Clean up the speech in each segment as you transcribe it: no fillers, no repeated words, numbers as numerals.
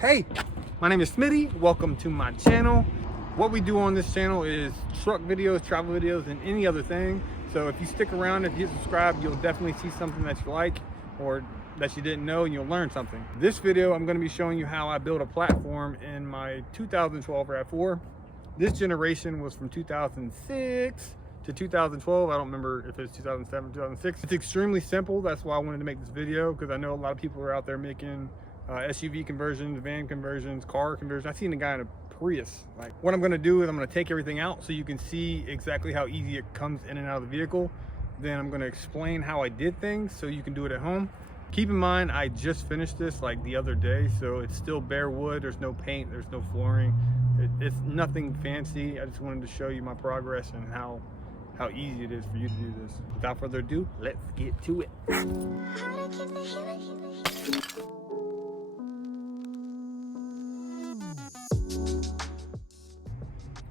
Hey, my name is Smithy. Welcome to my channel. What we do on this channel is truck videos, travel videos, and any other thing. So if you stick around, if you hit subscribe, you'll definitely see something that you like or that you didn't know, and you'll learn something. This video, I'm going to be showing you how I built a platform in my 2012 RAV4. This generation was from 2006 to 2012. I don't remember if it's 2007, 2006. It's extremely simple. That's why I wanted to make this video, because I know a lot of people are out there making SUV conversions, van conversions, car conversions. I've seen a guy in a Prius. Like, what I'm gonna do is I'm gonna take everything out so you can see exactly how easy it comes in and out of the vehicle. Then I'm gonna explain how I did things so you can do it at home. Keep in mind, I just finished this like the other day, so it's still bare wood. There's no paint, there's no flooring. It's nothing fancy. I just wanted to show you my progress and how easy it is for you to do this. Without further ado, let's get to it.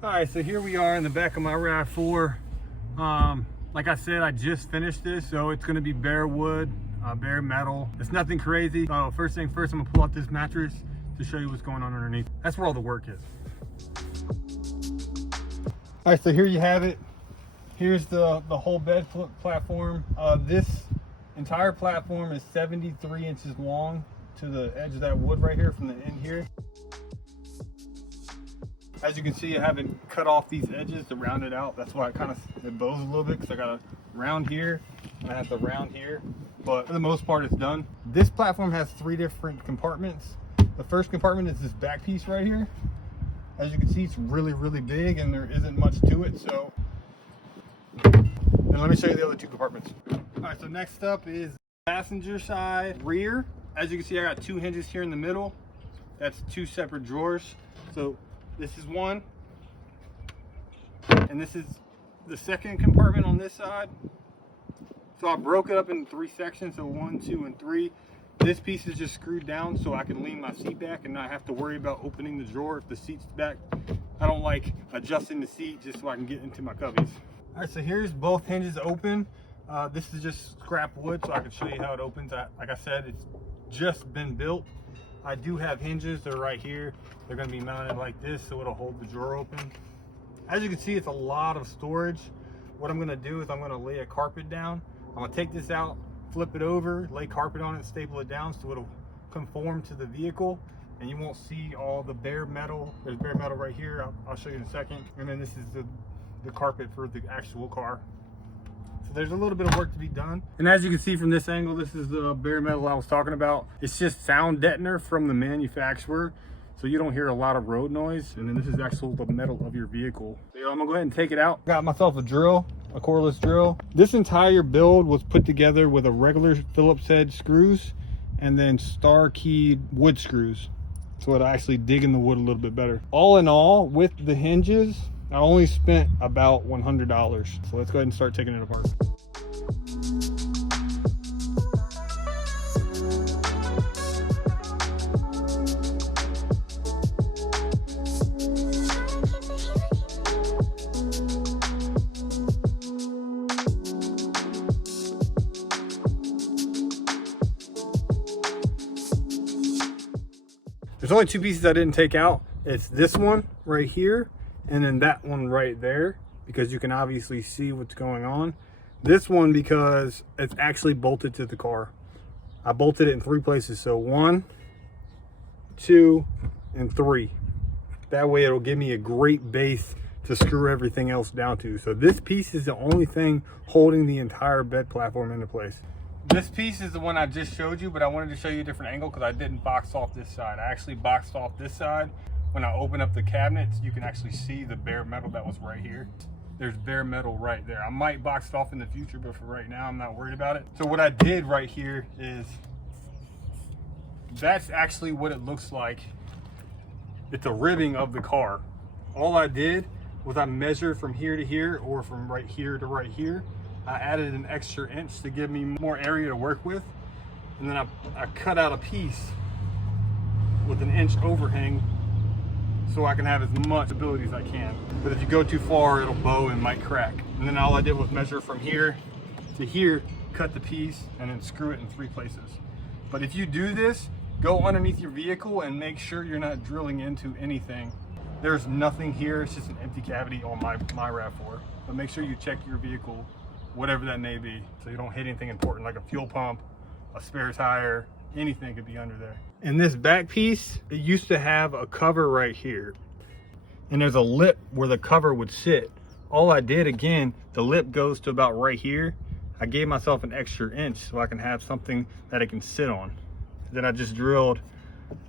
All right, so here we are in the back of my RAV4. Like I said, I just finished this, so it's gonna be bare wood, bare metal. It's nothing crazy. First thing first, I'm gonna pull out this mattress to show you what's going on underneath. That's where all the work is. All right, so here you have it. Here's the whole bed platform. This entire platform is 73 inches long to the edge of that wood right here from the end here. As you can see, I haven't cut off these edges to round it out. That's why it bows a little bit, because I got a round here and I have the round here. But for the most part, it's done. This platform has 3 different compartments. The first compartment is this back piece right here. As you can see, it's really, really big and there isn't much to it. So, and let me show you the other 2 compartments. All right, so next up is passenger side rear. As you can see, I got 2 hinges here in the middle. That's 2 separate drawers. So this is one, and this is the second compartment on this side. So I broke it up into 3 sections, so 1, 2, and 3. This piece is just screwed down so I can lean my seat back and not have to worry about opening the drawer if the seat's back. I don't like adjusting the seat just so I can get into my cubbies. All right, so here's both hinges open. This is just scrap wood, so I can show you how it opens. Like I said, it's just been built. I do have hinges, they're right here. They're gonna be mounted like this, so it'll hold the drawer open. As you can see, it's a lot of storage. What I'm gonna do is I'm gonna lay a carpet down. I'm gonna take this out, flip it over, lay carpet on it, staple it down so it'll conform to the vehicle, and you won't see all the bare metal. There's bare metal right here. I'll show you in a second. And then this is the carpet for the actual car. So there's a little bit of work to be done. And as you can see from this angle, this is the bare metal I was talking about. It's just sound deadener from the manufacturer, so you don't hear a lot of road noise. And then this is actually the metal of your vehicle. So I'm gonna go ahead and take it out. Got myself a drill, a cordless drill. This entire build was put together with a regular Phillips head screws and then star keyed wood screws, so it'll actually dig in the wood a little bit better. All in all, with the hinges, I only spent about $100. So let's go ahead and start taking it apart. There's only 2 pieces I didn't take out. It's this one right here, and then that one right there, because you can obviously see what's going on. This one because it's actually bolted to the car. I bolted it in 3 places, so 1, 2, and 3. That way it'll give me a great base to screw everything else down to. So this piece is the only thing holding the entire bed platform into place. This piece is the one I just showed you, but I wanted to show you a different angle because I didn't box off this side. I actually boxed off this side. When I open up the cabinets, you can actually see the bare metal that was right here. There's bare metal right there. I might box it off in the future, but for right now, I'm not worried about it. So what I did right here is, that's actually what it looks like. It's a ribbing of the car. All I did was I measured from here to here, or from right here to right here. I added an extra inch to give me more area to work with. And then I cut out a piece with an inch overhang so I can have as much stability as I can. But if you go too far, it'll bow and might crack. And then all I did was measure from here to here, cut the piece, and then screw it in 3 places. But if you do this, Go underneath your vehicle and make sure you're not drilling into anything. There's nothing here, it's just an empty cavity on my RAV4. But make sure you check your vehicle, whatever that may be, so you don't hit anything important like a fuel pump, a spare tire, anything could be under there. And this back piece, it used to have a cover right here. And there's a lip where the cover would sit. All I did, again, the lip goes to about right here. I gave myself an extra inch so I can have something that it can sit on. Then I just drilled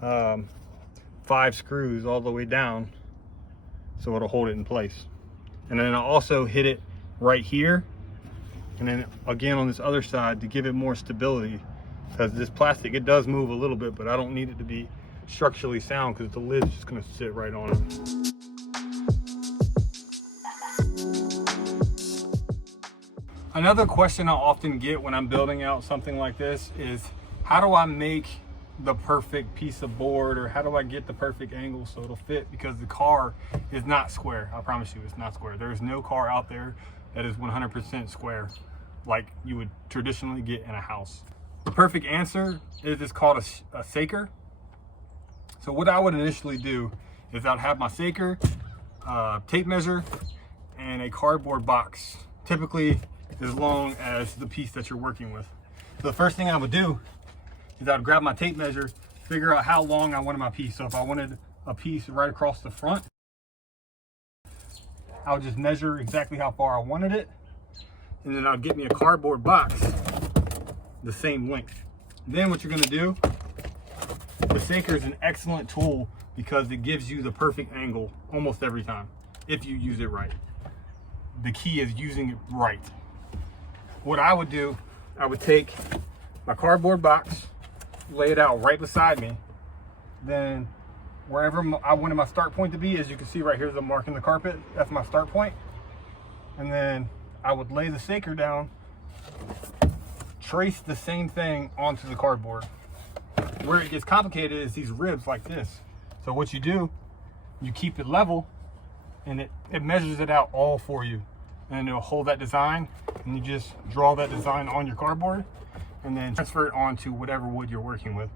5 screws all the way down so it'll hold it in place. And then I also hit it right here, and then again on this other side to give it more stability, because this plastic, it does move a little bit, but I don't need it to be structurally sound because the lid's just going to sit right on it. Another question I often get when I'm building out something like this is, how do I make the perfect piece of board, or how do I get the perfect angle so it'll fit? Because the car is not square. I promise you, it's not square. There is no car out there that is 100% square like you would traditionally get in a house. The perfect answer is, it's called a saker. So what I would initially do is I'd have my saker, tape measure, and a cardboard box, typically as long as the piece that you're working with. So the first thing I would do is I'd grab my tape measure, figure out how long I wanted my piece. So if I wanted a piece right across the front, I would just measure exactly how far I wanted it. And then I'd get me a cardboard box, the same length. Then what you're gonna do, the saker is an excellent tool because it gives you the perfect angle almost every time, if you use it right. The key is using it right. What I would do, I would take my cardboard box, lay it out right beside me. Then wherever I wanted my start point to be, as you can see right here, there's a mark in the carpet. That's my start point. And then I would lay the saker down, trace the same thing onto the cardboard. Where it gets complicated is these ribs like this. So what you do, you keep it level, and it measures it out all for you. And it'll hold that design, and you just draw that design on your cardboard and then transfer it onto whatever wood you're working with.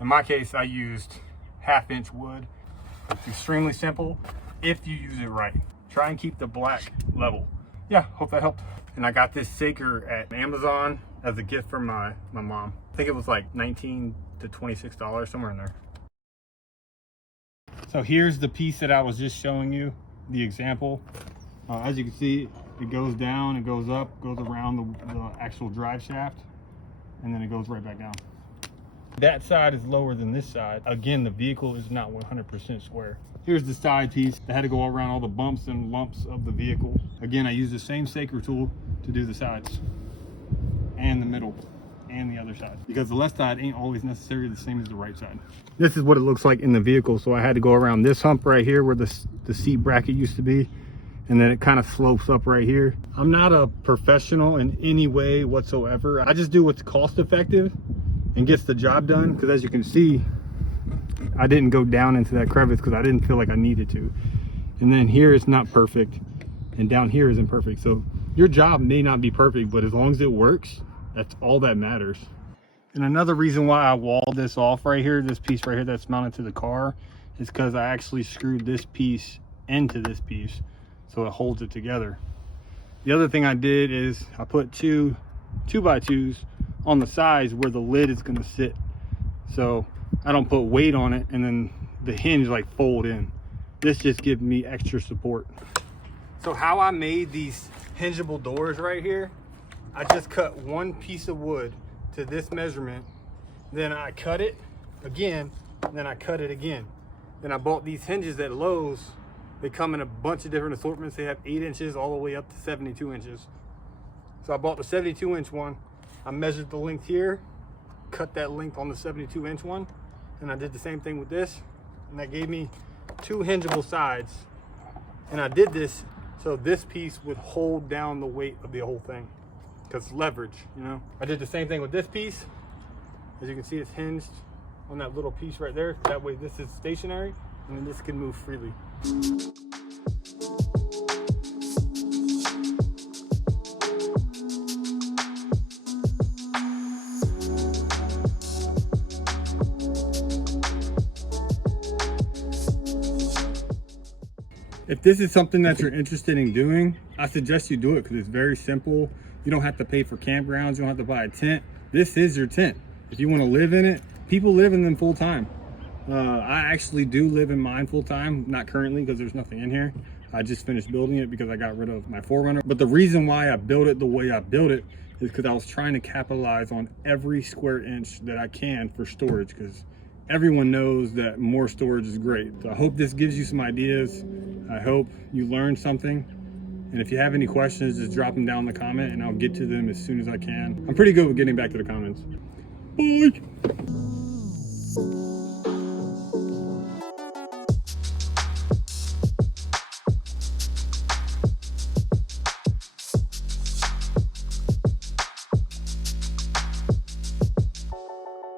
In my case, I used 1/2 inch wood. It's extremely simple if you use it right. Try and keep the black level. Yeah, hope that helped. And I got this saker at Amazon as a gift from my mom. I think it was like $19 to $26, somewhere in there. So here's the piece that I was just showing you, the example. As you can see, it goes down, it goes up, goes around the actual drive shaft, and then it goes right back down. That side is lower than this side. Again, the vehicle is not 100% square. Here's the side piece. I had to go around all the bumps and lumps of the vehicle. Again, I used the same saker tool to do the sides and the middle and the other side, because the left side ain't always necessarily the same as the right side. This is what it looks like in the vehicle. So I had to go around this hump right here where the seat bracket used to be, and then it kind of slopes up right here. I'm not a professional in any way whatsoever. I just do what's cost effective and gets the job done, because as you can see, I didn't go down into that crevice because I didn't feel like I needed to. And then here it's not perfect, and down here isn't perfect. So your job may not be perfect, but as long as it works, that's all that matters. And another reason why I walled this off right here, this piece right here that's mounted to the car, is because I actually screwed this piece into this piece so it holds it together. The other thing I did is I put two 2x2s on the sides where the lid is going to sit, so I don't put weight on it and then the hinge like fold in. This just gives me extra support. So how I made these hingeable doors right here, I just cut one piece of wood to this measurement, then I cut it again, then I cut it again. Then I bought these hinges at Lowe's. They come in a bunch of different assortments. They have 8 inches all the way up to 72 inches. So I bought the 72 inch one. I measured the length here, cut that length on the 72 inch one, and I did the same thing with this, and that gave me 2 hingeable sides. And I did this so this piece would hold down the weight of the whole thing, because leverage, you know. I did the same thing with this piece. As you can see, it's hinged on that little piece right there. That way this is stationary, and then this can move freely. If this is something that you're interested in doing, I suggest you do it because it's very simple. You don't have to pay for campgrounds. You don't have to buy a tent. This is your tent. If you want to live in it, people live in them full time. I actually do live in mine full time, not currently because there's nothing in here. I just finished building it because I got rid of my 4Runner. But the reason why I built it the way I built it is because I was trying to capitalize on every square inch that I can for storage, because everyone knows that more storage is great. So I hope this gives you some ideas. I hope you learned something. And if you have any questions, just drop them down in the comment and I'll get to them as soon as I can. I'm pretty good with getting back to the comments. Bye.